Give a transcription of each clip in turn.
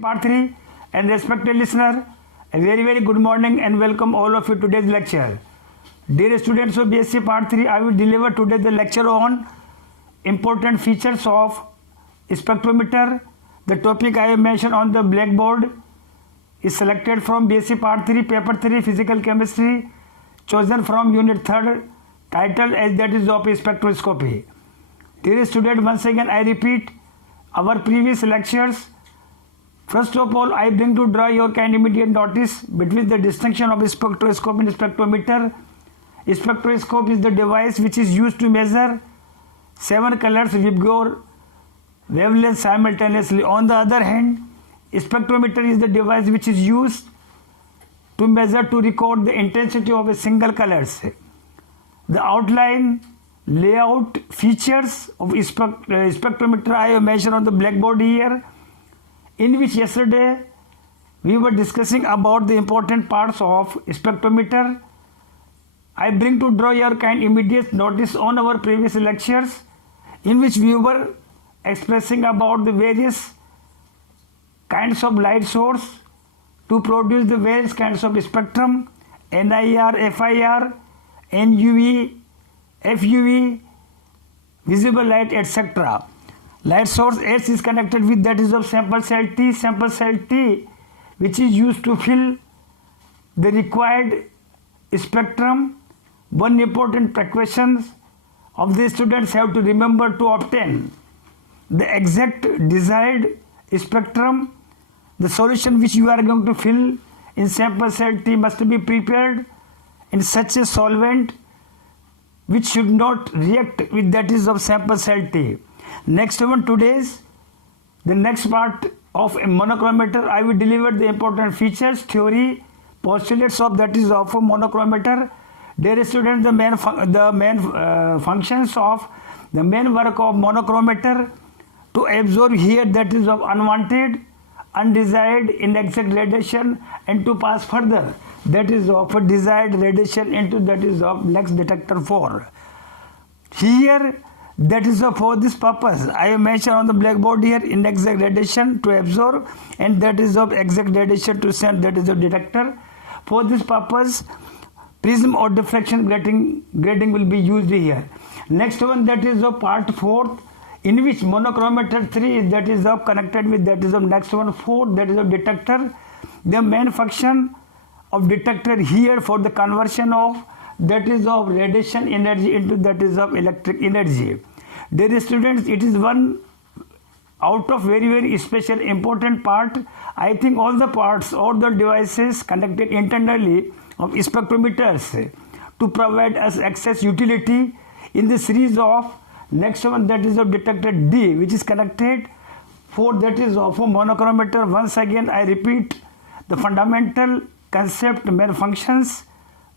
Part 3 and respected listener, a very good morning and welcome all of you to today's lecture. Dear students of BSc Part 3, I will deliver today the lecture on important features of spectrometer. The topic I have mentioned on the blackboard is selected from BSc Part 3, Paper 3, Physical Chemistry, chosen from Unit 3rd, titled as that is of spectroscopy. Dear student, once again I repeat our previous lectures. First of all, I bring to draw your kind immediate notice between the distinction of spectroscope and spectrometer. Spectroscope is the device which is used to measure 7 colors with wavelength simultaneously. On the other hand, spectrometer is the device which is used to measure, to record the intensity of a single colors. The outline, layout, features of spectrometer I have mentioned on the blackboard here, in which yesterday we were discussing about the important parts of spectrometer. I bring to draw your kind immediate notice on our previous lectures, in which we were expressing about the various kinds of light source to produce the various kinds of spectrum, NIR, FIR, NUV, FUV, visible light, etc. Light source S is connected with that is of sample cell T, which is used to fill the required spectrum. One important precaution of the students have to remember to obtain the exact desired spectrum. The solution which you are going to fill in sample cell T must be prepared in such a solvent which should not react with that is of sample cell T. Next one, the next part of a monochromator, I will deliver the important features, theory, postulates of that is of a monochromator. Dear students, the main functions of the main work of monochromator to absorb here that is of unwanted, undesired, inexact radiation and to pass further that is of a desired radiation into that is of next detector 4. Here that is for this purpose I have mentioned on the blackboard here, inexact radiation to absorb and that is of exact radiation to send that is of detector. For this purpose prism or diffraction grating will be used here. Next one, that is of part 4th, in which monochromator 3 that is of connected with that is of next one 4 that is of detector. The main function of detector here for the conversion of that is of radiation energy into that is of electric energy. Dear students, it is one out of very special important part. I think all the parts, all the devices connected internally of spectrometers to provide us access utility in the series of next one that is of detector D, which is connected for that is of a monochromator. Once again I repeat the fundamental concept, main functions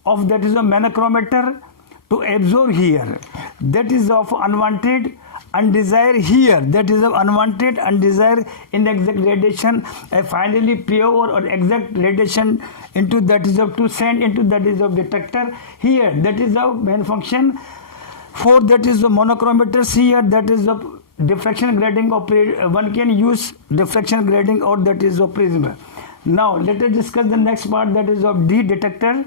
of that is a monochromator to absorb here that is of unwanted, undesired here that is of unwanted, undesired, inexact radiation, finally pure or exact radiation into that is of to send into that is of detector here. That is the main function for that is the monochromators here. That is the diffraction grating of one can use diffraction grating or that is of prism. Now let us discuss the next part, that is of D detector,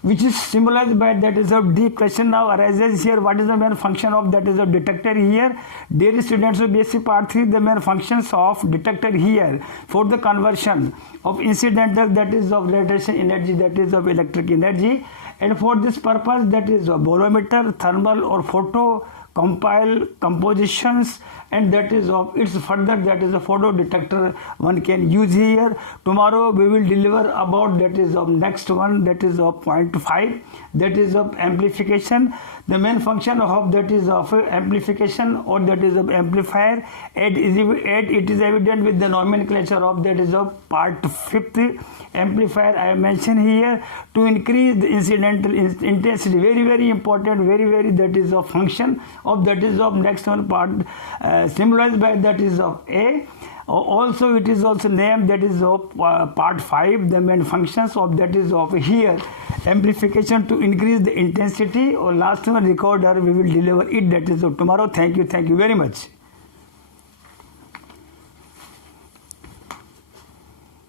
which is symbolized by that is of D. Question now arises here, what is the main function of that is of detector here? Dear students of BSc Part 3, the main functions of detector here for the conversion of incidental that is of radiation energy that is of electric energy, and for this purpose that is of bolometer, thermal or photo compile compositions, and that is of its further that is a photo detector one can use here. Tomorrow we will deliver about that is of next one that is of point 5 that is of amplification. The main function of that is of amplification or that is of amplifier, and it is evident with the nomenclature of that is of part 5th. Amplifier I mentioned here to increase the incidental intensity, very important, very that is of function of that is of next one part, symbolized by that is of A. Also it is also named that is of part 5, the main functions of that is of here, amplification to increase the intensity, or last one recorder we will deliver it that is of tomorrow. Thank you very much.